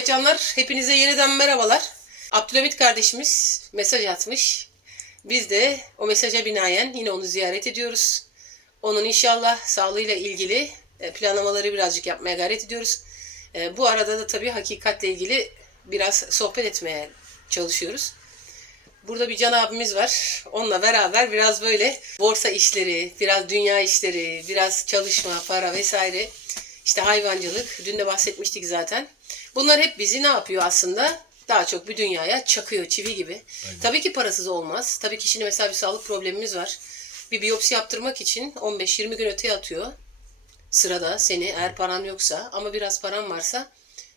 Evet canlar hepinize yeniden merhabalar. Abdülhamit kardeşimiz mesaj atmış. Biz de o mesaja binaen yine onu ziyaret ediyoruz. Onun inşallah sağlığıyla ilgili e, planlamaları birazcık yapmaya gayret ediyoruz. E, Bu arada da tabii hakikatle ilgili biraz sohbet etmeye çalışıyoruz. Burada bir Can abimiz var. Onunla beraber biraz böyle borsa işleri, biraz dünya işleri, biraz çalışma, para vesaire. işte hayvancılık. Dün de bahsetmiştik zaten. Bunlar hep bizi ne yapıyor aslında? Daha çok bir dünyaya çakıyor çivi gibi. Tabii ki parasız olmaz. Tabii ki şimdi mesela bir sağlık problemimiz var. Bir biyopsi yaptırmak için 15-20 gün öteye atıyor. Sırada seni eğer paran yoksa ama biraz paran varsa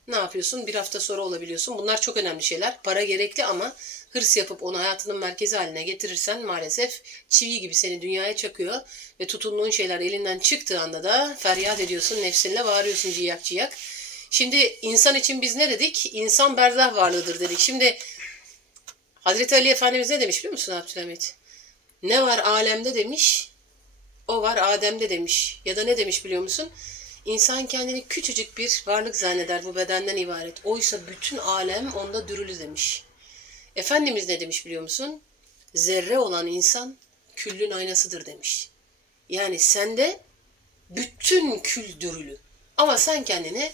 ne yapıyorsun? Bir hafta sonra olabiliyorsun. Bunlar çok önemli şeyler. Para gerekli ama hırs yapıp onu hayatının merkezi haline getirirsen maalesef çivi gibi seni dünyaya çakıyor ve tutunduğun şeyler elinden çıktığı anda da feryat ediyorsun, nefsinle bağırıyorsun ciyak ciyak. Şimdi insan için biz ne dedik? İnsan berzah varlığıdır dedik. Şimdi Hazreti Ali Efendimiz ne demiş biliyor musun Abdülhamit? Ne var alemde demiş, o var Adem'de demiş. Ya da ne demiş biliyor musun? İnsan kendini küçücük bir varlık zanneder bu bedenden ibaret. Oysa bütün alem onda dürülü demiş. Efendimiz ne demiş biliyor musun? Zerre olan insan küllün aynasıdır demiş. Yani sende bütün kül dürülü. Ama sen kendini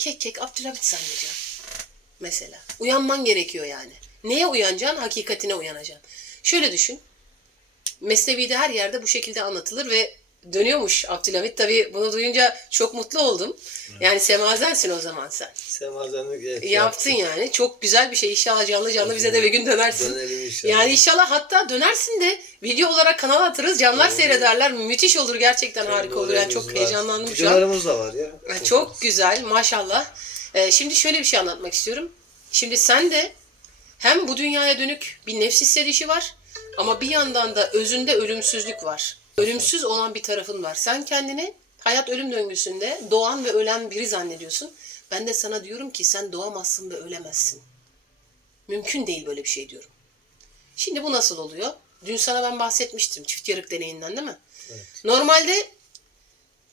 kek kek Abdülhamit zannediyorsun. Mesela. Uyanman gerekiyor yani. Neye uyanacaksın? Hakikatine uyanacaksın. Şöyle düşün. Mesnevi'de her yerde bu şekilde anlatılır ve dönüyormuş Abdülhamit. Tabii bunu duyunca çok mutlu oldum. Yani semazensin o zaman sen. Semazenlik evet, Yaptın yani. Çok güzel bir şey. İnşallah canlı canlı bize de bir gün dönersin. Dönelim inşallah. Yani inşallah hatta dönersin de video olarak kanala atarız. Canlar seyrederler. Müthiş olur gerçekten harika olur. Yani çok heyecanlandım şu an. Videolarımız da var ya. Ha, Çok güzel maşallah. Ee, şimdi şöyle bir şey anlatmak istiyorum. Şimdi sen de hem bu dünyaya dönük bir nefs hissedişi var ama bir yandan da özünde ölümsüzlük var. Ölümsüz olan bir tarafın var. Sen kendini hayat ölüm döngüsünde doğan ve ölen biri zannediyorsun. Ben de sana diyorum ki sen doğamazsın ve ölemezsin. Mümkün değil böyle bir şey diyorum. Şimdi bu nasıl oluyor? Dün sana ben bahsetmiştim çift yarık deneyinden değil mi? Normalde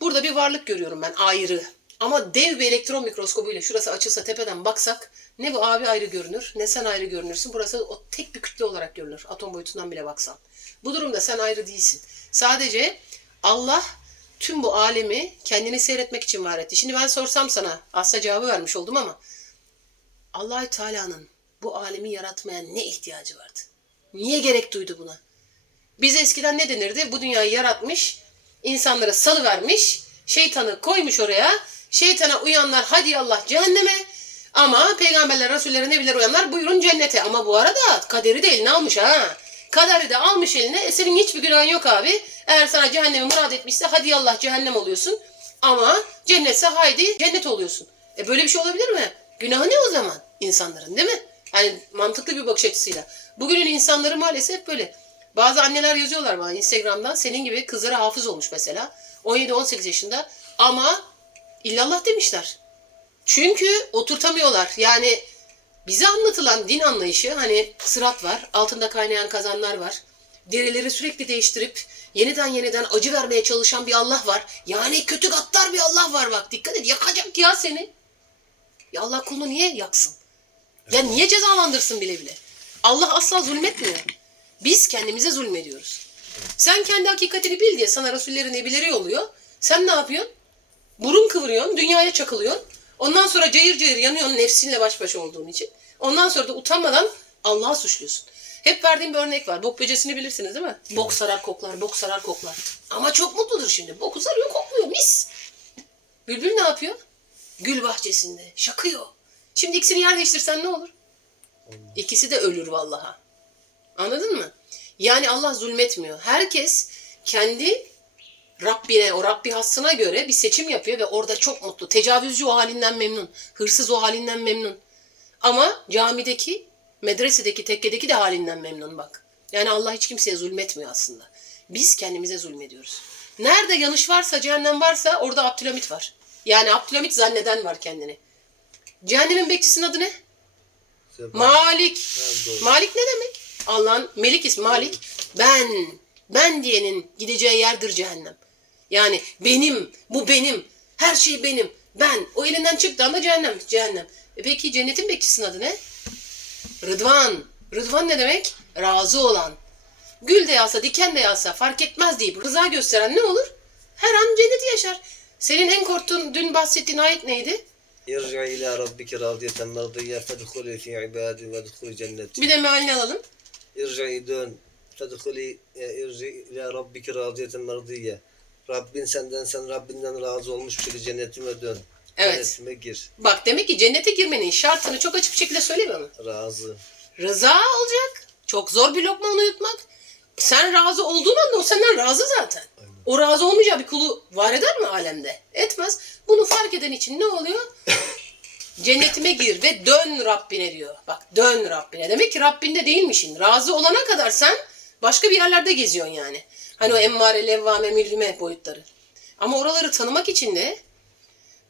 Burada bir varlık görüyorum ben ayrı. Ama dev bir elektron mikroskobuyla şurası açılsa tepeden baksak ne bu abi ayrı görünür ne sen ayrı görünürsün. Burası o tek bir kütle olarak görünür. Atom boyutundan bile baksan. Bu durumda sen ayrı değilsin. Sadece Allah tüm bu alemi kendini seyretmek için var etti. Şimdi ben sorsam sana aslında cevabı vermiş oldum ama allah Teala'nın bu alemi yaratmaya ne ihtiyacı vardı? Niye gerek duydu buna? Biz eskiden ne denirdi? Bu dünyayı yaratmış, insanlara salı vermiş, şeytanı koymuş oraya. Şeytana uyanlar hadi Allah cehenneme. Ama peygamberler, rasullere, nebiler uyanlar buyurun cennete. Ama bu arada kaderi de eline almış ha. Kaderi de almış eline. E senin hiçbir günahın yok abi. Eğer sana cehennemi murad etmişse hadi Allah cehennem oluyorsun. Ama cennetse haydi cennet oluyorsun. E böyle bir şey olabilir mi? Günahı ne o zaman insanların değil mi? Yani mantıklı bir bakış açısıyla. Bugünün insanları maalesef böyle. Bazı anneler yazıyorlar bana Instagram'dan. Senin gibi kızları hafız olmuş mesela. 17-18 yaşında. Ama illallah demişler. Çünkü oturtamıyorlar. Yani bize anlatılan din anlayışı hani sırat var, altında kaynayan kazanlar var. Derileri sürekli değiştirip yeniden yeniden acı vermeye çalışan bir Allah var. Yani kötü gattar bir Allah var bak dikkat et yakacak ya seni. Ya Allah kulunu niye yaksın? Ya niye cezalandırsın bile bile? Allah asla zulmetmiyor. Biz kendimize zulmediyoruz. Sen kendi hakikatini bil diye sana Resullerin ebileri yolluyor. Sen ne yapıyorsun? Burun kıvırıyorsun, dünyaya çakılıyorsun. Ondan sonra cayır cayır yanıyorsun nefsinle baş başa olduğun için. Ondan sonra da utanmadan Allah'a suçluyorsun. Hep verdiğim bir örnek var. Bok böcesini bilirsiniz değil mi? Bok sarar koklar, bok sarar koklar. Ama çok mutludur şimdi. Boku sarıyor kokluyor mis. Bülbül ne yapıyor? Gül bahçesinde şakıyor. Şimdi ikisini yer değiştirsen ne olur? İkisi de ölür vallaha. Anladın mı? Yani Allah zulmetmiyor. Herkes kendi Rabbine, o Rabbi hassına göre bir seçim yapıyor ve orada çok mutlu. Tecavüzcü o halinden memnun. Hırsız o halinden memnun. Ama camideki, medresedeki, tekkedeki de halinden memnun bak. Yani Allah hiç kimseye zulmetmiyor aslında. Biz kendimize zulmediyoruz. Nerede yanlış varsa, cehennem varsa orada Abdülhamit var. Yani Abdülhamit zanneden var kendini. Cehennemin bekçisinin adı ne? Malik. doğru. Malik ne demek? Allah'ın Melik ismi Malik. Ben, ben diyenin gideceği yerdir cehennem. Yani benim, bu benim, her şey benim, ben. O elinden çıktığında cehennem, cehennem. E peki cennetin bekçisinin adı ne? Rıdvan. Rıdvan ne demek? Razı olan. Gül de yağsa, diken de yağsa fark etmez deyip rıza gösteren ne olur? Her an cenneti yaşar. Senin en korktuğun, dün bahsettiğin ayet neydi? İrci ila rabbike radiyeten merdiyye fedhuli fi ibadi ve dhuli cenneti. Bir de mealini alalım. İrci dön. Fedhuli e, irci ila rabbike radiyeten merdiyye. Rabbin senden sen Rabbinden razı olmuş bir şekilde cennetime dön. Evet. Cennetime gir. Bak demek ki cennete girmenin şartını çok açık bir şekilde söylemiyor mu? Razı. Rıza olacak. Çok zor bir lokma onu yutmak. Sen razı olduğun anda o senden razı zaten. O razı olmayacağı bir kulu var eder mi alemde? Etmez. Bunu fark eden için ne oluyor? Cennetime gir ve dön Rabbine diyor. Bak dön Rabbine. Demek ki Rabbinde değilmişsin. Razı olana kadar sen başka bir yerlerde geziyorsun yani. Hani o emmare, levvame, mülhime boyutları. Ama oraları tanımak için de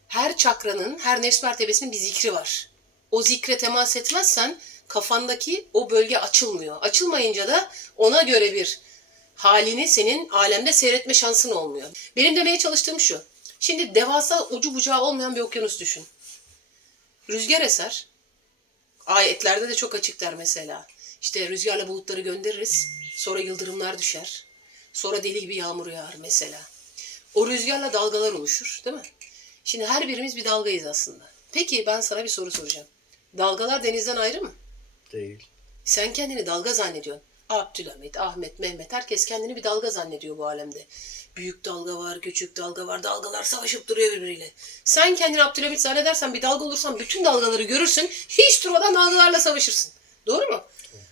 her çakranın, her nefs mertebesinin bir zikri var. O zikre temas etmezsen kafandaki o bölge açılmıyor. Açılmayınca da ona göre bir halini senin alemde seyretme şansın olmuyor. Benim demeye çalıştığım şu. Şimdi devasa ucu bucağı olmayan bir okyanus düşün. Rüzgar eser. Ayetlerde de çok açıklar mesela. İşte rüzgarla bulutları göndeririz. Sonra yıldırımlar düşer. Sonra deli gibi yağmur yağar mesela. O rüzgarla dalgalar oluşur değil mi? Şimdi her birimiz bir dalgayız aslında. Peki ben sana bir soru soracağım. Dalgalar denizden ayrı mı? Değil. Sen kendini dalga zannediyorsun. Abdülhamit, Ahmet, Mehmet herkes kendini bir dalga zannediyor bu alemde. Büyük dalga var, küçük dalga var. Dalgalar savaşıp duruyor birbiriyle. Sen kendini Abdülhamit zannedersen bir dalga olursan bütün dalgaları görürsün. Hiç durmadan dalgalarla savaşırsın. Doğru mu?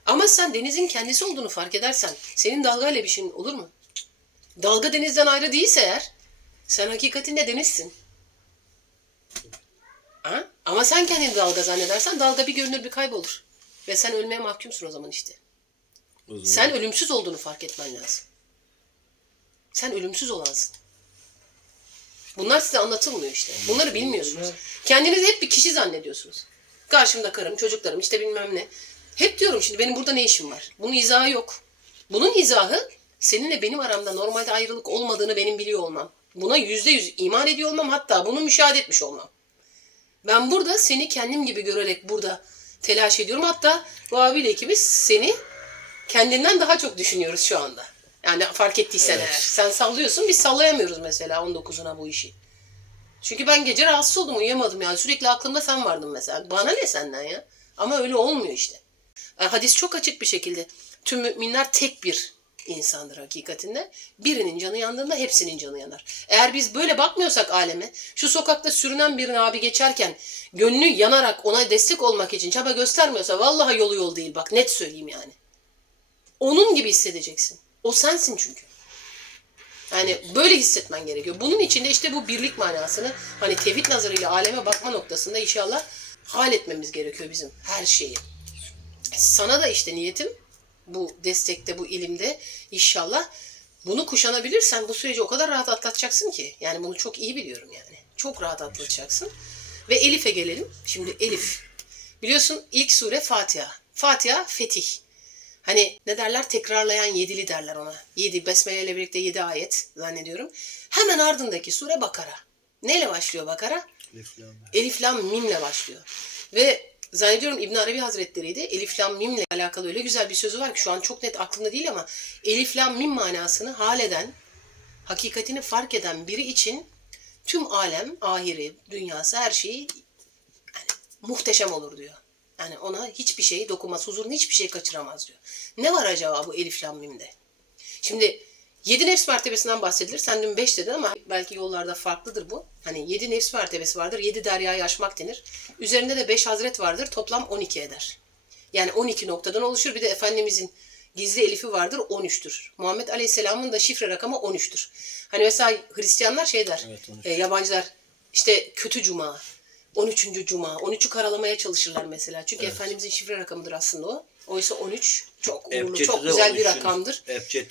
Ama sen denizin kendisi olduğunu fark edersen senin dalgayla bir şeyin olur mu? Dalga denizden ayrı değilse eğer sen hakikatinde denizsin. Ha? Ama sen kendini dalga zannedersen dalga bir görünür bir kaybolur. Ve sen ölmeye mahkumsun o zaman işte. O zaman Sen ölümsüz olduğunu fark etmen lazım. Sen ölümsüz olansın. Bunlar size anlatılmıyor işte. Bunları bilmiyorsunuz. Kendinizi hep bir kişi zannediyorsunuz. Karşımda karım, çocuklarım işte bilmem ne. Hep diyorum şimdi benim burada ne işim var? Bunun izahı yok. Bunun izahı seninle benim aramda normalde ayrılık olmadığını benim biliyor olmam. Buna yüzde yüz iman ediyor olmam hatta bunu müşahede etmiş olmam. Ben burada seni kendim gibi görerek burada telaş ediyorum. Hatta bu abiyle ikimiz seni kendinden daha çok düşünüyoruz şu anda. Yani fark ettiysen Evet. eğer. Sen sallıyorsun biz sallayamıyoruz mesela 19'una bu işi. Çünkü ben gece rahatsız oldum uyuyamadım yani sürekli aklımda sen vardın mesela. Bana ne senden ya? Ama öyle olmuyor işte. Yani hadis çok açık bir şekilde tüm müminler tek bir insandır hakikatinde. Birinin canı yandığında hepsinin canı yanar. Eğer biz böyle bakmıyorsak aleme, şu sokakta sürünen bir abi geçerken gönlü yanarak ona destek olmak için çaba göstermiyorsa vallahi yolu yol değil bak net söyleyeyim yani. Onun gibi hissedeceksin. O sensin çünkü. Yani böyle hissetmen gerekiyor. Bunun içinde işte bu birlik manasını hani tevhid nazarıyla aleme bakma noktasında inşallah hal etmemiz gerekiyor bizim her şeyi. Sana da işte niyetim bu destekte, bu ilimde inşallah bunu kuşanabilirsen bu süreci o kadar rahat atlatacaksın ki. Yani bunu çok iyi biliyorum yani. Çok rahat atlatacaksın. Ve Elif'e gelelim. Şimdi Elif. Biliyorsun ilk sure Fatiha. Fatiha fetih. Hani ne derler? Tekrarlayan yedili derler ona. Yedi, Besmele ile birlikte yedi ayet zannediyorum. Hemen ardındaki sure Bakara. Neyle başlıyor Bakara? Elif, lam. Elif Lam Mim'le başlıyor. Ve zannediyorum İbn Arabi Hazretleri de Elif Lam Mim'le alakalı öyle güzel bir sözü var ki şu an çok net aklımda değil ama Elif Lam Mim manasını hal eden, hakikatini fark eden biri için tüm alem, ahiri, dünyası her şeyi yani muhteşem olur diyor. Yani ona hiçbir şey dokunmaz, huzurunu hiçbir şey kaçıramaz diyor. Ne var acaba bu Elif Lam Mim'de? Şimdi yedi nefs mertebesinden bahsedilir. Sen dün beş dedin ama belki yollarda farklıdır bu. Hani yedi nefs mertebesi vardır. Yedi deryayı aşmak denir. Üzerinde de beş hazret vardır. Toplam 12 eder. Yani 12 noktadan oluşur. Bir de Efendimizin gizli elifi vardır 13'tür. Muhammed Aleyhisselam'ın da şifre rakamı 13'tür. Hani mesela Hristiyanlar şey der. Evet, 13. e, yabancılar işte kötü cuma, 13. cuma, 13'ü karalamaya çalışırlar mesela. Çünkü Efendimizin şifre rakamıdır aslında o. Oysa 13 çok uğurlu, çok de güzel bir 13'ün rakamdır.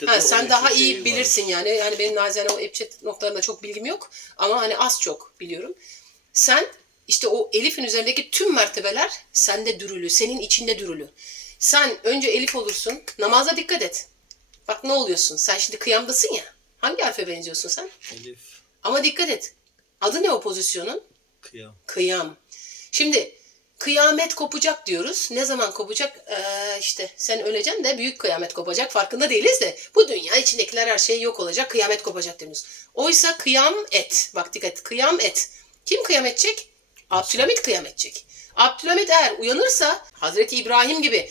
Ha, de sen 13'ün daha şeyi iyi var. bilirsin yani. Hani benim nazene o Ebced noktalarında çok bilgim yok. Ama hani az çok biliyorum. Sen işte o Elif'in üzerindeki tüm mertebeler sende dürülü, senin içinde dürülü. Sen önce Elif olursun. Namaza dikkat et. Bak ne oluyorsun? Sen şimdi kıyamdasın ya. Hangi harfe benziyorsun sen? Kıyamet kopacak diyoruz. Ne zaman kopacak? Ee, işte sen öleceksin de büyük kıyamet kopacak. Farkında değiliz de bu dünya içindekiler her şey yok olacak. Kıyamet kopacak diyoruz. Oysa kıyam et. Bak dikkat. Kıyam et. Kim kıyam edecek? Abdülhamit kıyam edecek. Abdülhamit eğer uyanırsa Hazreti İbrahim gibi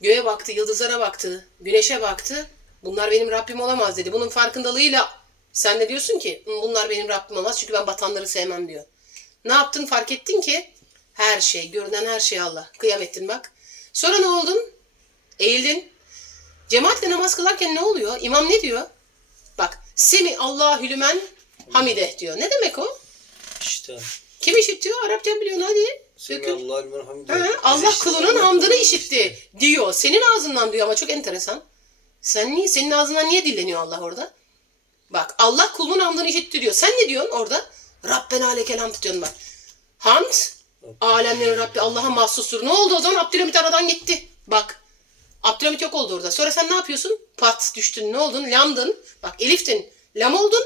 göğe baktı, yıldızlara baktı, güneşe baktı. Bunlar benim Rabbim olamaz dedi. Bunun farkındalığıyla sen de diyorsun ki "Hı, bunlar benim Rabbim olmaz çünkü ben batanları sevmem diyor. Ne yaptın fark ettin ki her şey, görünen her şey Allah. Kıyam ettin bak. Sonra ne oldun? Eğildin. Cemaatle namaz kılarken ne oluyor? İmam ne diyor? Bak, Semi Allahü lümen hamide diyor. Ne demek o? İşte. Kim işitiyor? Arapça biliyorsun hadi. Dökün. Semallahu merhamdülillah. Hı, Allah kulunun hamdını işitti diyor. Senin ağzından duyuyor ama çok enteresan. Sen niye, senin ağzından niye dilleniyor Allah orada? Bak Allah kulunun hamdını işitti diyor. Sen ne diyorsun orada? Rabbena lekel hamd diyorsun bak. Hamd alemlerin Rabbi Allah'a mahsustur. Ne oldu o zaman? Abdülhamit aradan gitti. Bak. Abdülhamit yok oldu orada. Sonra sen ne yapıyorsun? Pat düştün. Ne oldun? Lamdın. Bak eliftin. Lam oldun.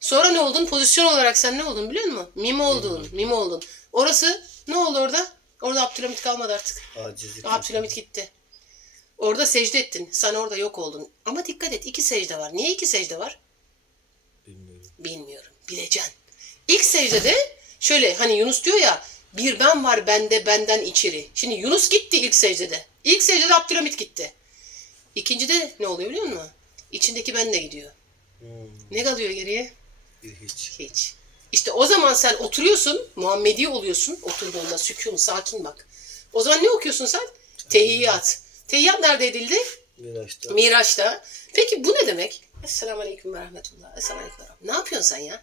Sonra ne oldun? Pozisyon olarak sen ne oldun biliyor musun? Mim oldun. Mim oldun. Orası ne oldu orada? Orada Abdülhamit kalmadı artık. Acizlik. Abdülhamit gitti. Orada secde ettin. Sen orada yok oldun. Ama dikkat et iki secde var. Niye iki secde var? Bilmiyorum. Bilmiyorum. Bileceksin. İlk secdede şöyle hani Yunus diyor ya bir ben var bende benden içeri. Şimdi Yunus gitti ilk secdede. İlk secdede Abdülhamit gitti. İkincide ne oluyor biliyor musun? İçindeki ben de gidiyor. Hmm, Ne kalıyor geriye? bir hiç. Hiç. İşte o zaman sen oturuyorsun, Muhammedi oluyorsun. Oturduğunda sükun, sakin bak. O zaman ne okuyorsun sen? Tehiyyat. Tehiyyat nerede edildi? Miraç'ta. Miraç'ta. Peki bu ne demek? Esselamu Aleyküm ve Rahmetullah. Esselamu Aleyküm ve Rahmetullah. Ne yapıyorsun sen ya?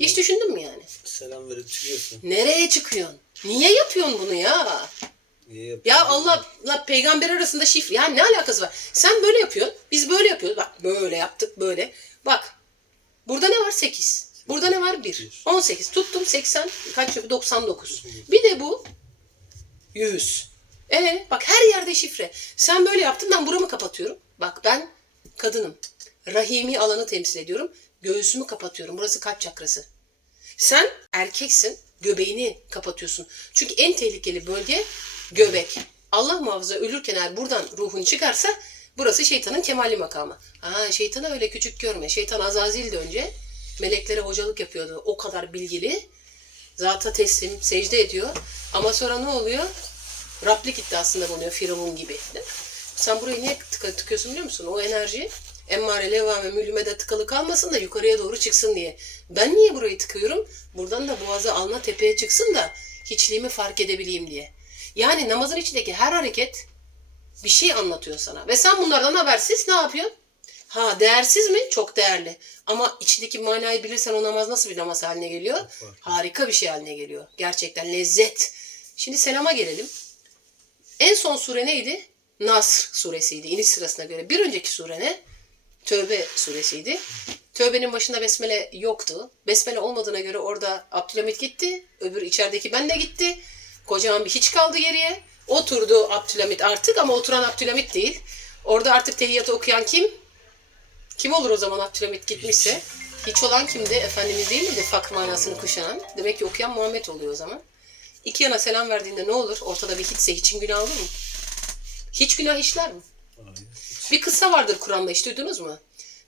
Hiç düşündün mü yani? Selam verip çıkıyorsun. Nereye çıkıyorsun? Niye yapıyorsun bunu ya? Yapıyorsun. Ya Allah'la peygamber arasında şifre. Ya ne alakası var? Sen böyle yapıyorsun. Biz böyle yapıyoruz. Bak böyle yaptık böyle. Bak. Burada ne var? 8. Burada ne var? 1. Bir. 18. Tuttum 80. Kaç yapıyor? 99. Bir de bu 100. E bak her yerde şifre. Sen böyle yaptın ben buramı kapatıyorum. Bak ben kadınım. Rahimi alanı temsil ediyorum. Göğsümü kapatıyorum. Burası kalp çakrası. Sen erkeksin. Göbeğini kapatıyorsun. Çünkü en tehlikeli bölge göbek. Allah muhafaza ölürken eğer buradan ruhun çıkarsa burası şeytanın kemalli makamı. Ha, şeytanı öyle küçük görme. Şeytan Azazil de önce meleklere hocalık yapıyordu. O kadar bilgili. Zata teslim, secde ediyor. Ama sonra ne oluyor? Rablik iddiasında bulunuyor Firavun gibi. Sen burayı niye tıkıyorsun biliyor musun? O enerji emmare, levame, mülümede tıkalı kalmasın da yukarıya doğru çıksın diye. Ben niye burayı tıkıyorum? Buradan da boğazı alna tepeye çıksın da hiçliğimi fark edebileyim diye. Yani namazın içindeki her hareket bir şey anlatıyor sana. Ve sen bunlardan habersiz ne yapıyorsun? Ha değersiz mi? Çok değerli. Ama içindeki manayı bilirsen o namaz nasıl bir namaz haline geliyor? Harika bir şey haline geliyor. Gerçekten lezzet. Şimdi selama gelelim. En son sure neydi? Nasr suresiydi iniş sırasına göre. Bir önceki sure ne? Tövbe suresiydi. Tövbenin başında besmele yoktu. Besmele olmadığına göre orada Abdülhamit gitti. Öbür içerideki ben de gitti. Kocaman bir hiç kaldı geriye. Oturdu Abdülhamit artık ama oturan Abdülhamit değil. Orada artık tehiyyatı okuyan kim? Kim olur o zaman Abdülhamit gitmişse? Hiç olan kimdi? Efendimiz değil miydi? Fak manasını kuşanan. Demek ki okuyan Muhammed oluyor o zaman. İki yana selam verdiğinde ne olur? Ortada bir hiçse hiçin günah olur mu? Hiç günah işler mi? Hayır. Bir kıssa vardır Kur'an'da hiç duydunuz mu?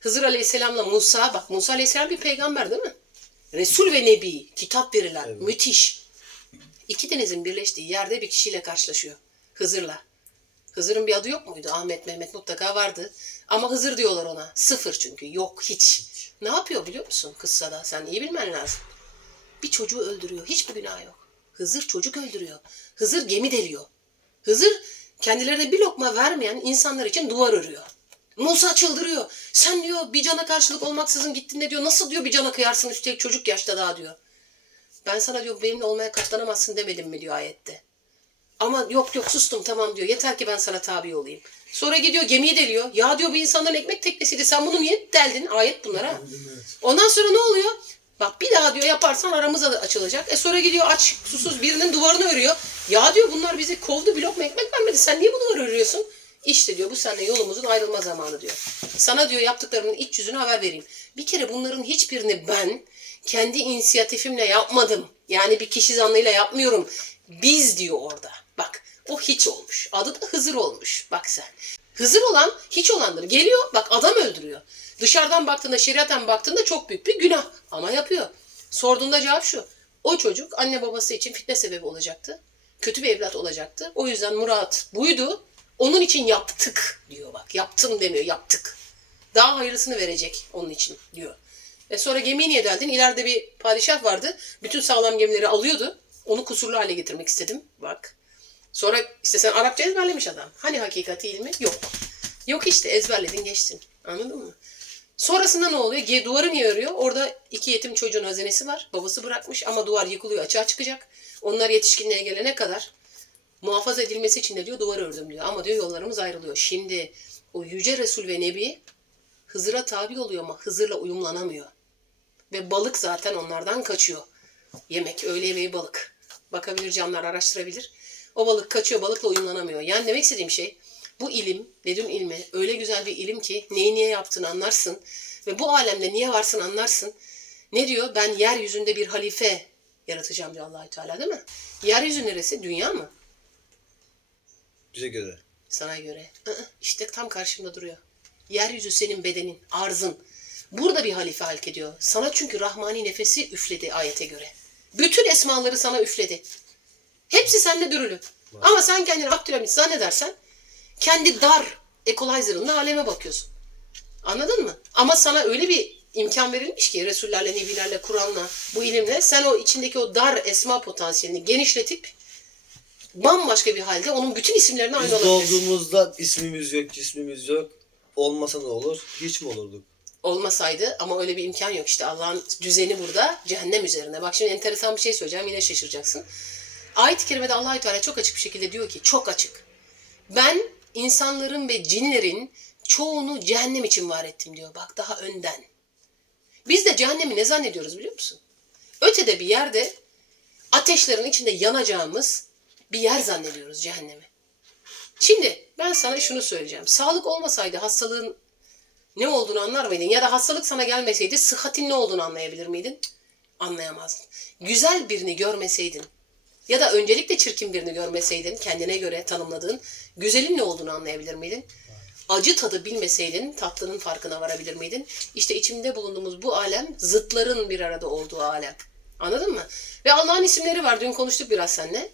Hızır Aleyhisselam'la Musa, bak Musa Aleyhisselam bir peygamber değil mi? Resul ve Nebi, kitap verilen, Evet. müthiş. İki denizin birleştiği yerde bir kişiyle karşılaşıyor. Hızır'la. Hızır'ın bir adı yok muydu? Ahmet, Mehmet mutlaka vardı. Ama Hızır diyorlar ona. Sıfır çünkü. Yok hiç. Ne yapıyor biliyor musun kıssada? Sen iyi bilmen lazım. Bir çocuğu öldürüyor. Hiçbir günah yok. Hızır çocuk öldürüyor. Hızır gemi deliyor. Hızır kendilerine bir lokma vermeyen insanlar için duvar örüyor. Musa çıldırıyor. Sen diyor bir cana karşılık olmaksızın gittin de diyor. Nasıl diyor bir cana kıyarsın üstelik çocuk yaşta daha diyor. Ben sana diyor benimle olmaya katlanamazsın demedim mi diyor ayette. Ama yok yok sustum tamam diyor. Yeter ki ben sana tabi olayım. Sonra gidiyor gemiyi deliyor. Ya diyor bir insanların ekmek teknesiydi. Sen bunu niye deldin? Ayet bunlara. Ondan sonra ne oluyor? Bak bir daha diyor yaparsan aramıza da açılacak. E sonra gidiyor aç susuz birinin duvarını örüyor. Ya diyor bunlar bizi kovdu bir lokma ekmek vermedi. Sen niye bu duvarı örüyorsun? İşte diyor bu seninle yolumuzun ayrılma zamanı diyor. Sana diyor yaptıklarımın iç yüzünü haber vereyim. Bir kere bunların hiçbirini ben kendi inisiyatifimle yapmadım. Yani bir kişi zannıyla yapmıyorum. Biz diyor orada. Bak o hiç olmuş. Adı da Hızır olmuş. Bak sen. Hızır olan hiç olandır. Geliyor bak adam öldürüyor. Dışarıdan baktığında şeriaten baktığında çok büyük bir günah. Ama yapıyor. Sorduğunda cevap şu. O çocuk anne babası için fitne sebebi olacaktı. Kötü bir evlat olacaktı. O yüzden Murat buydu. Onun için yaptık diyor bak. Yaptım demiyor yaptık. Daha hayırlısını verecek onun için diyor. E sonra gemiyi niye deldin? İleride bir padişah vardı. Bütün sağlam gemileri alıyordu. Onu kusurlu hale getirmek istedim. Bak. Sonra işte sen Arapça ezberlemiş adam. Hani hakikati ilmi? Yok. Yok işte ezberledin geçtin. Anladın mı? Sonrasında ne oluyor? Ge- Duvarı niye örüyor? Orada iki yetim çocuğun hazinesi var. Babası bırakmış ama duvar yıkılıyor açığa çıkacak. Onlar yetişkinliğe gelene kadar muhafaza edilmesi için de diyor duvar ördüm diyor. Ama diyor yollarımız ayrılıyor. Şimdi o yüce Resul ve Nebi Hızır'a tabi oluyor ama Hızır'la uyumlanamıyor. Ve balık zaten onlardan kaçıyor. Yemek, öğle yemeği balık. Bakabilir canlar araştırabilir. O balık kaçıyor, balıkla uyumlanamıyor. Yani demek istediğim şey bu ilim, ledün ilmi öyle güzel bir ilim ki neyi niye yaptığını anlarsın. Ve bu alemde niye varsın anlarsın. Ne diyor? Ben yeryüzünde bir halife yaratacağım diyor allah Teala değil mi? Yeryüzü neresi? Dünya mı? Bize göre. Sana göre. İşte tam karşımda duruyor. Yeryüzü senin bedenin, arzın. Burada bir halife halk ediyor. Sana çünkü Rahmani nefesi üfledi ayete göre. Bütün esmaları sana üfledi. Hepsi sende dürülü. Ama sen kendini Abdülhamit zannedersen kendi dar equalizer'ınla aleme bakıyorsun. Anladın mı? Ama sana öyle bir imkan verilmiş ki Resullerle, Nebilerle, Kur'an'la, bu ilimle sen o içindeki o dar esma potansiyelini genişletip bambaşka bir halde onun bütün isimlerini aynı Biz doğduğumuzda ismimiz yok, cismimiz yok. Olmasa ne olur? Hiç mi olurduk? olmasaydı ama öyle bir imkan yok işte Allah'ın düzeni burada cehennem üzerine. Bak şimdi enteresan bir şey söyleyeceğim yine şaşıracaksın. Ayet-i kerimede allah Teala çok açık bir şekilde diyor ki çok açık. Ben insanların ve cinlerin çoğunu cehennem için var ettim diyor. Bak daha önden. Biz de cehennemi ne zannediyoruz biliyor musun? Ötede bir yerde ateşlerin içinde yanacağımız bir yer zannediyoruz cehennemi. Şimdi ben sana şunu söyleyeceğim. Sağlık olmasaydı hastalığın ne olduğunu anlar mıydın? Ya da hastalık sana gelmeseydi sıhhatin ne olduğunu anlayabilir miydin? Anlayamazdın. Güzel birini görmeseydin ya da öncelikle çirkin birini görmeseydin, kendine göre tanımladığın güzelin ne olduğunu anlayabilir miydin? Acı tadı bilmeseydin tatlının farkına varabilir miydin? İşte içinde bulunduğumuz bu alem zıtların bir arada olduğu alem. Anladın mı? Ve Allah'ın isimleri var. Dün konuştuk biraz seninle.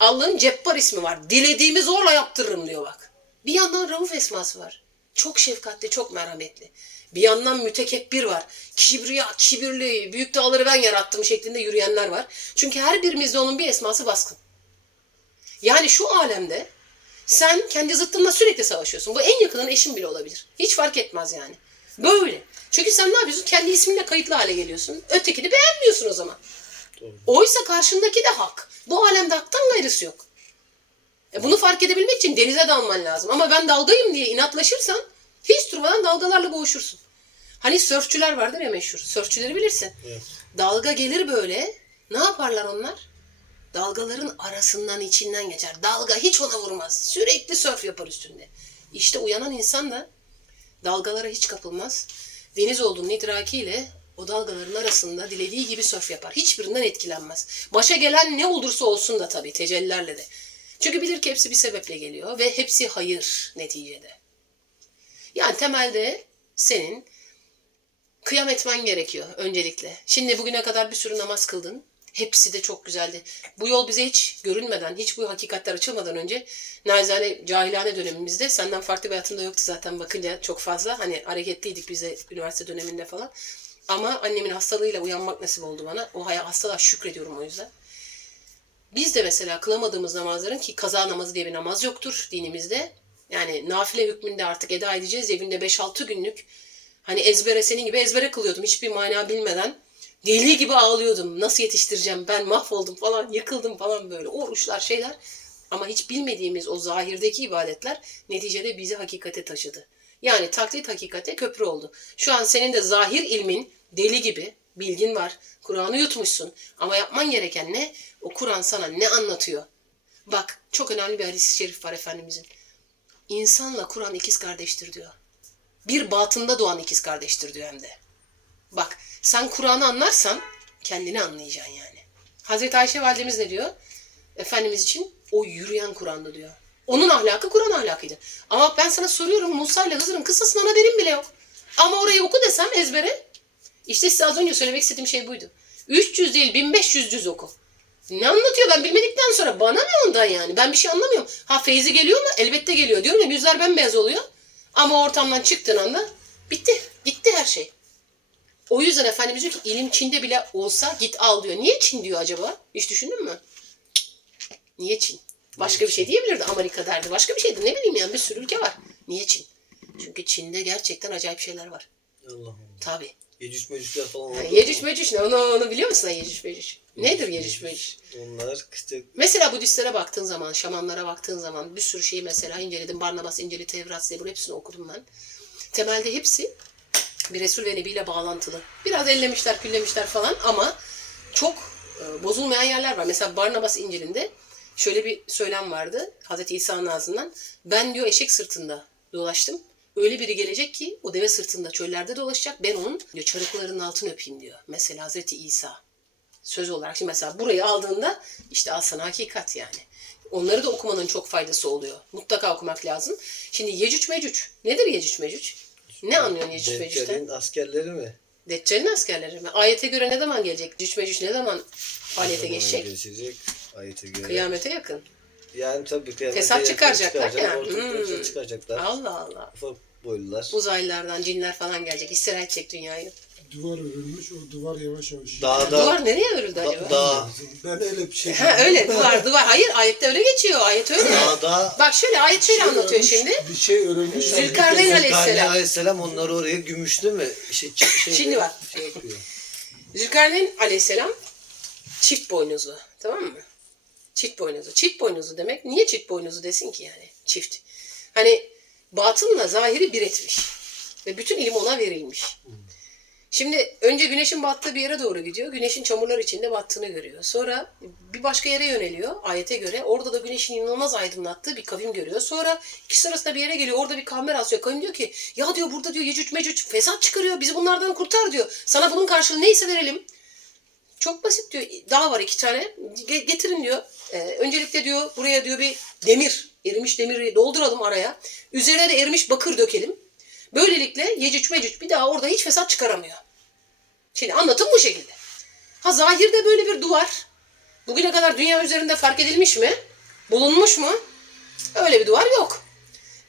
Allah'ın Cebbar ismi var. Dilediğimi zorla yaptırırım diyor bak. Bir yandan Rauf esması var. Çok şefkatli, çok merhametli. Bir yandan mütekebbir var. Kibriya, kibirli, büyük dağları ben yarattım şeklinde yürüyenler var. Çünkü her birimizde onun bir esması baskın. Yani şu alemde sen kendi zıttınla sürekli savaşıyorsun. Bu en yakının eşin bile olabilir. Hiç fark etmez yani. Böyle. Çünkü sen ne yapıyorsun? Kendi isminle kayıtlı hale geliyorsun. Ötekini beğenmiyorsun o zaman. Doğru. Oysa karşındaki de hak. Bu alemde haktan gayrısı yok. E bunu fark edebilmek için denize dalman lazım. Ama ben dalgayım diye inatlaşırsan hiç durmadan dalgalarla boğuşursun. Hani sörfçüler vardır ya meşhur. Sörfçüleri bilirsin. Evet. Dalga gelir böyle. Ne yaparlar onlar? Dalgaların arasından içinden geçer. Dalga hiç ona vurmaz. Sürekli sörf yapar üstünde. İşte uyanan insan da dalgalara hiç kapılmaz. Deniz olduğunun idrakiyle o dalgaların arasında dilediği gibi sörf yapar. Hiçbirinden etkilenmez. Başa gelen ne olursa olsun da tabii tecellilerle de. Çünkü bilir ki hepsi bir sebeple geliyor ve hepsi hayır neticede. Yani temelde senin kıyam etmen gerekiyor öncelikle. Şimdi bugüne kadar bir sürü namaz kıldın. Hepsi de çok güzeldi. Bu yol bize hiç görünmeden, hiç bu hakikatler açılmadan önce naizane cahilane dönemimizde senden farklı bir hayatımda yoktu zaten bakınca çok fazla. Hani hareketliydik biz de üniversite döneminde falan. Ama annemin hastalığıyla uyanmak nasip oldu bana. O hastalığa şükrediyorum o yüzden. Biz de mesela kılamadığımız namazların ki kaza namazı diye bir namaz yoktur dinimizde. Yani nafile hükmünde artık eda edeceğiz ya günde 5-6 günlük. Hani ezbere senin gibi ezbere kılıyordum hiçbir mana bilmeden. Deli gibi ağlıyordum. Nasıl yetiştireceğim ben mahvoldum falan yıkıldım falan böyle oruçlar şeyler. Ama hiç bilmediğimiz o zahirdeki ibadetler neticede bizi hakikate taşıdı. Yani taklit hakikate köprü oldu. Şu an senin de zahir ilmin deli gibi bilgin var. Kur'an'ı yutmuşsun. Ama yapman gereken ne? O Kur'an sana ne anlatıyor? Bak çok önemli bir hadis-i şerif var Efendimizin. İnsanla Kur'an ikiz kardeştir diyor. Bir batında doğan ikiz kardeştir diyor hem de. Bak sen Kur'an'ı anlarsan kendini anlayacaksın yani. Hazreti Ayşe validemiz ne diyor? Efendimiz için o yürüyen Kur'an'dı diyor. Onun ahlakı Kur'an ahlakıydı. Ama ben sana soruyorum Musa ile Hızır'ın kıssasından haberim bile yok. Ama orayı oku desem ezbere. İşte size az önce söylemek istediğim şey buydu. 300 değil 1500 düz oku. Ne anlatıyor ben bilmedikten sonra bana ne ondan yani ben bir şey anlamıyorum. Ha Feyzi geliyor mu? Elbette geliyor. Diyorum ya yüzler bembeyaz oluyor. Ama ortamdan çıktığın anda bitti. Gitti her şey. O yüzden Efendimiz diyor ki ilim Çin'de bile olsa git al diyor. Niye Çin diyor acaba? Hiç düşündün mü? Niye Çin? Başka bir şey diyebilirdi. Amerika derdi. Başka bir şeydi. Ne bileyim yani bir sürü ülke var. Niye Çin? Çünkü Çin'de gerçekten acayip şeyler var. Allah Allah. Tabii. Yecüc mecücler falan Ha, orada Yecüc? Mecüc ne? Onu, onu biliyor musun Yecüc Mecüc? Nedir Yecüc Mecüc? Onlar işte Mesela Budistlere baktığın zaman, Şamanlara baktığın zaman bir sürü şeyi mesela inceledim. Barnabas İncil'i, Tevrat, Zebur hepsini okudum ben. Temelde hepsi bir Resul ve Nebi ile bağlantılı. Biraz ellemişler, küllemişler falan ama çok e, bozulmayan yerler var. Mesela Barnabas İncil'inde şöyle bir söylem vardı Hazreti İsa'nın ağzından. Ben diyor eşek sırtında dolaştım. Öyle biri gelecek ki o deve sırtında çöllerde dolaşacak. Ben onun diyor, çarıklarının altını öpeyim diyor. Mesela Hazreti İsa söz olarak. Şimdi mesela burayı aldığında işte al sana hakikat yani. Onları da okumanın çok faydası oluyor. Mutlaka okumak lazım. Şimdi Yecüc Mecüc. Nedir Yecüc Mecüc? Ne anlıyorsun Yecüc Mecüc'ten? Deccal'in askerleri mi? Deccal'in askerleri mi? Ayete göre ne zaman gelecek? Yecüc Mecüc ne zaman faaliyete Ne zaman geçecek? Geçecek. Ayete göre. Kıyamete yakın. Yani tabii kıyamete Fesat yakın çıkaracaklar çıkaracak, ya. Ortalıkta Hmm. çıkaracaklar. Allah Allah. Ufak boylular. Uzaylılardan cinler falan gelecek. İstirahat edecek dünyayı. Duvar örülmüş, o duvar yavaş yavaş. Dağda, Duvar nereye örüldü acaba? da, dağ, Ben öyle bir şey Ha öyle duvar duvar. Hayır ayette öyle geçiyor. Ayet öyle. dağda Bak şöyle ayet şöyle anlatıyor örülmüş, şimdi. Bir şey örülmüş. Zülkarneyn Zülkarneyn Aleyhisselam. Aleyhisselam onları oraya gümüşlü mü? Şey, şey, Şimdi bak. Şey yapıyor. Zülkarneyn aleyhisselam çift boynuzlu. Tamam mı? Çift boynuzlu. Çift boynuzlu demek niye çift boynuzlu desin ki yani? Çift. Hani batınla zahiri bir etmiş. Ve bütün ilim ona verilmiş. Şimdi önce güneşin battığı bir yere doğru gidiyor. Güneşin çamurlar içinde battığını görüyor. Sonra bir başka yere yöneliyor ayete göre. Orada da güneşin inanılmaz aydınlattığı bir kavim görüyor. Sonra ikisi arasında bir yere geliyor. Orada bir kamera asıyor. Kavim diyor ki ya diyor burada diyor Yecüc Mecüc fesat çıkarıyor. Bizi bunlardan kurtar diyor. Sana bunun karşılığı neyse verelim. Çok basit diyor. Dağ var iki tane. Ge- Getirin diyor. Ee, öncelikle diyor buraya diyor bir demir, erimiş demiri dolduralım araya. Üzerine de erimiş bakır dökelim. Böylelikle Yecüc Mecüc bir daha orada hiç fesat çıkaramıyor. Şimdi anlatım bu şekilde. Ha zahirde böyle bir duvar. Bugüne kadar dünya üzerinde fark edilmiş mi? Bulunmuş mu? Öyle bir duvar yok.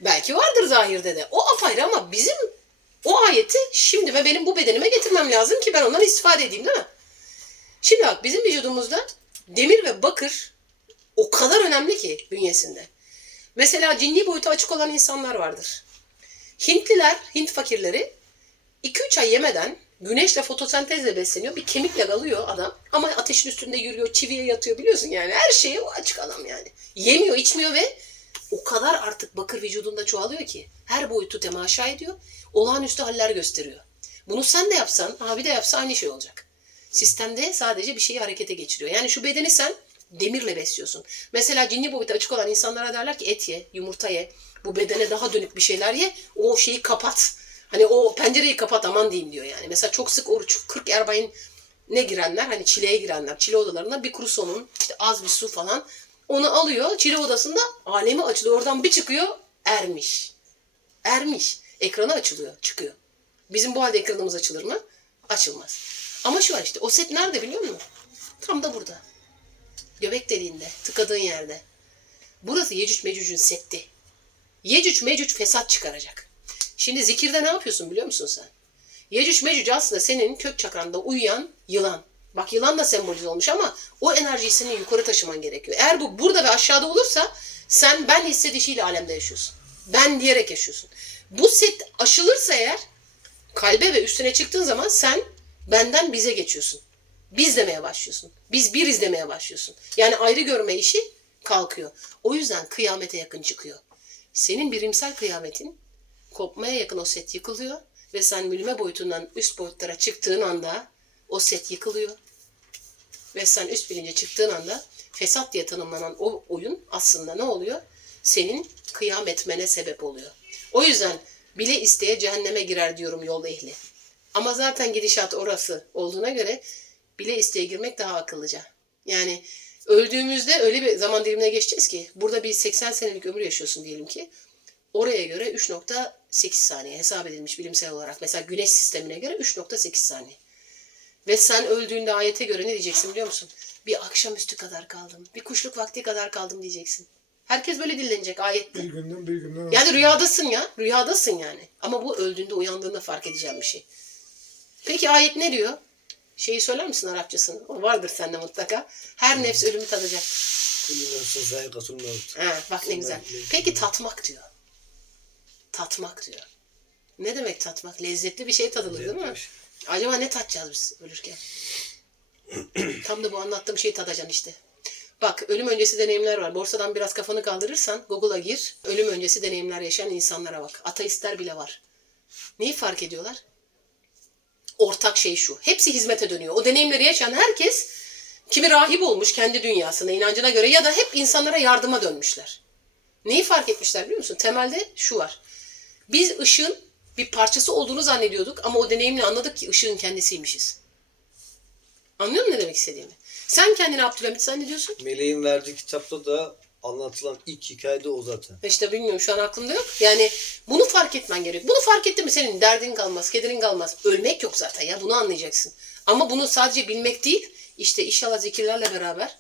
Belki vardır zahirde de. O apayrı ama bizim o ayeti şimdi ve benim bu bedenime getirmem lazım ki ben ondan istifade edeyim değil mi? Şimdi bak bizim vücudumuzda demir ve bakır o kadar önemli ki bünyesinde. Mesela cinni boyutu açık olan insanlar vardır. Hintliler, Hint fakirleri 2-3 ay yemeden güneşle fotosentezle besleniyor. Bir kemikle kalıyor adam. Ama ateşin üstünde yürüyor, çiviye yatıyor biliyorsun yani. Her şeyi o açık adam yani. Yemiyor, içmiyor ve o kadar artık bakır vücudunda çoğalıyor ki. Her boyutu temaşa ediyor. Olağanüstü haller gösteriyor. Bunu sen de yapsan, abi de yapsa aynı şey olacak. Sistemde sadece bir şeyi harekete geçiriyor. Yani şu bedeni sen demirle besliyorsun. Mesela cinli boyutu açık olan insanlara derler ki et ye, yumurta ye. Bu bedene daha dönük bir şeyler ye. O şeyi kapat. Hani o pencereyi kapat aman diyeyim diyor yani. Mesela çok sık oruç 40 erbayın ne girenler hani çileye girenler çile odalarına bir kuru somun işte az bir su falan onu alıyor çile odasında alemi açılıyor oradan bir çıkıyor ermiş. Ermiş. Ekranı açılıyor çıkıyor. Bizim bu halde ekranımız açılır mı? Açılmaz. Ama şu var işte o set nerede biliyor musun? Tam da burada. Göbek deliğinde tıkadığın yerde. Burası Yecüc Mecüc'ün setti. Yecüc Mecüc fesat çıkaracak. Şimdi zikirde ne yapıyorsun biliyor musun sen? Yecüc Mecüc aslında senin kök çakranda uyuyan yılan. Bak yılan da sembolize olmuş ama o enerjiyi senin yukarı taşıman gerekiyor. Eğer bu burada ve aşağıda olursa sen ben hissedişiyle alemde yaşıyorsun. Ben diyerek yaşıyorsun. Bu set aşılırsa eğer kalbe ve üstüne çıktığın zaman sen benden bize geçiyorsun. Biz demeye başlıyorsun. Biz bir izlemeye başlıyorsun. Yani ayrı görme işi kalkıyor. O yüzden kıyamete yakın çıkıyor. Senin birimsel kıyametin kopmaya yakın o set yıkılıyor ve sen mülme boyutundan üst boyutlara çıktığın anda o set yıkılıyor. Ve sen üst bilince çıktığın anda fesat diye tanımlanan o oyun aslında ne oluyor? Senin kıyam etmene sebep oluyor. O yüzden bile isteye cehenneme girer diyorum yol ehli. Ama zaten gidişat orası olduğuna göre bile isteye girmek daha akıllıca. Yani Öldüğümüzde öyle bir zaman dilimine geçeceğiz ki burada bir 80 senelik ömür yaşıyorsun diyelim ki. Oraya göre 3.8 saniye hesap edilmiş bilimsel olarak. Mesela güneş sistemine göre 3.8 saniye. Ve sen öldüğünde ayete göre ne diyeceksin biliyor musun? Bir akşamüstü kadar kaldım. Bir kuşluk vakti kadar kaldım diyeceksin. Herkes böyle dillenecek ayette. Bir günden bir günden. Yani rüyadasın ya. Rüyadasın yani. Ama bu öldüğünde uyandığında fark edeceğim bir şey. Peki ayet ne diyor? Şeyi söyler misin Arapçasını? O vardır sende mutlaka. Her nefs ölümü tadacak. Ha, bak ne güzel. Peki tatmak diyor. Tatmak diyor. Ne demek tatmak? Lezzetli bir şey tadılır değil mi? Şey. Acaba ne tatacağız biz ölürken? Tam da bu anlattığım şeyi tadacaksın işte. Bak ölüm öncesi deneyimler var. Borsadan biraz kafanı kaldırırsan Google'a gir. Ölüm öncesi deneyimler yaşayan insanlara bak. Ateistler bile var. Neyi fark ediyorlar? Ortak şey şu. Hepsi hizmete dönüyor. O deneyimleri yaşayan herkes kimi rahip olmuş kendi dünyasında inancına göre ya da hep insanlara yardıma dönmüşler. Neyi fark etmişler biliyor musun? Temelde şu var. Biz ışığın bir parçası olduğunu zannediyorduk ama o deneyimle anladık ki ışığın kendisiymişiz. Anlıyor musun ne demek istediğimi? Sen kendini Abdülhamit zannediyorsun. Meleğin verdiği kitapta da anlatılan ilk hikaye de o zaten. İşte bilmiyorum şu an aklımda yok. Yani bunu fark etmen gerek. Bunu fark ettin mi senin derdin kalmaz, kederin kalmaz. Ölmek yok zaten ya bunu anlayacaksın. Ama bunu sadece bilmek değil, işte inşallah zikirlerle beraber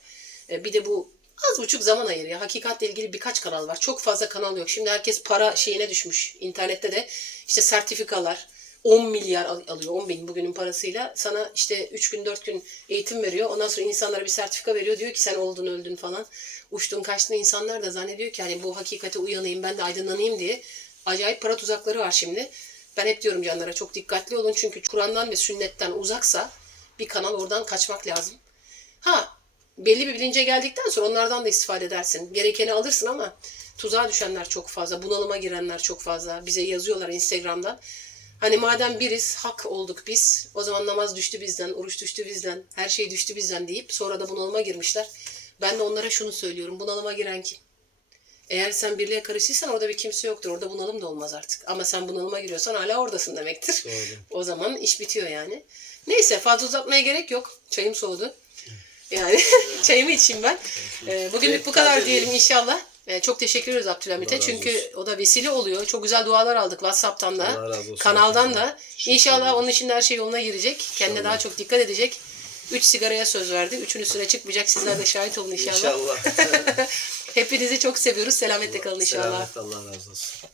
e, bir de bu az buçuk zaman ayır ya. Hakikatle ilgili birkaç kanal var. Çok fazla kanal yok. Şimdi herkes para şeyine düşmüş. İnternette de işte sertifikalar 10 milyar al- alıyor. 10 bin bugünün parasıyla. Sana işte 3 gün 4 gün eğitim veriyor. Ondan sonra insanlara bir sertifika veriyor. Diyor ki sen oldun öldün falan. Uçtun kaçtın. insanlar da zannediyor ki hani bu hakikate uyanayım ben de aydınlanayım diye. Acayip para tuzakları var şimdi. Ben hep diyorum canlara çok dikkatli olun. Çünkü Kur'an'dan ve sünnetten uzaksa bir kanal oradan kaçmak lazım. Ha belli bir bilince geldikten sonra onlardan da istifade edersin. Gerekeni alırsın ama tuzağa düşenler çok fazla. Bunalıma girenler çok fazla. Bize yazıyorlar Instagram'dan. Hani madem biriz, hak olduk biz. O zaman namaz düştü bizden, oruç düştü bizden, her şey düştü bizden deyip sonra da bunalıma girmişler. Ben de onlara şunu söylüyorum. Bunalıma giren kim? Eğer sen birliğe karışırsan orada bir kimse yoktur. Orada bunalım da olmaz artık. Ama sen bunalıma giriyorsan hala oradasın demektir. Doğru. O zaman iş bitiyor yani. Neyse fazla uzatmaya gerek yok. Çayım soğudu. Yani çayımı içeyim ben. Ee, bugünlük bu kadar diyelim inşallah. Ee, çok teşekkür ederiz Abdülhamit'e. Çünkü o da vesile oluyor. Çok güzel dualar aldık WhatsApp'tan da. Kanaldan da. İnşallah onun için de her şey yoluna girecek. Kendine daha çok dikkat edecek. Üç sigaraya söz verdi. Üçün üstüne çıkmayacak. Sizler de şahit olun inşallah. İnşallah. Hepinizi çok seviyoruz. Selametle kalın inşallah. Selamet Allah razı olsun.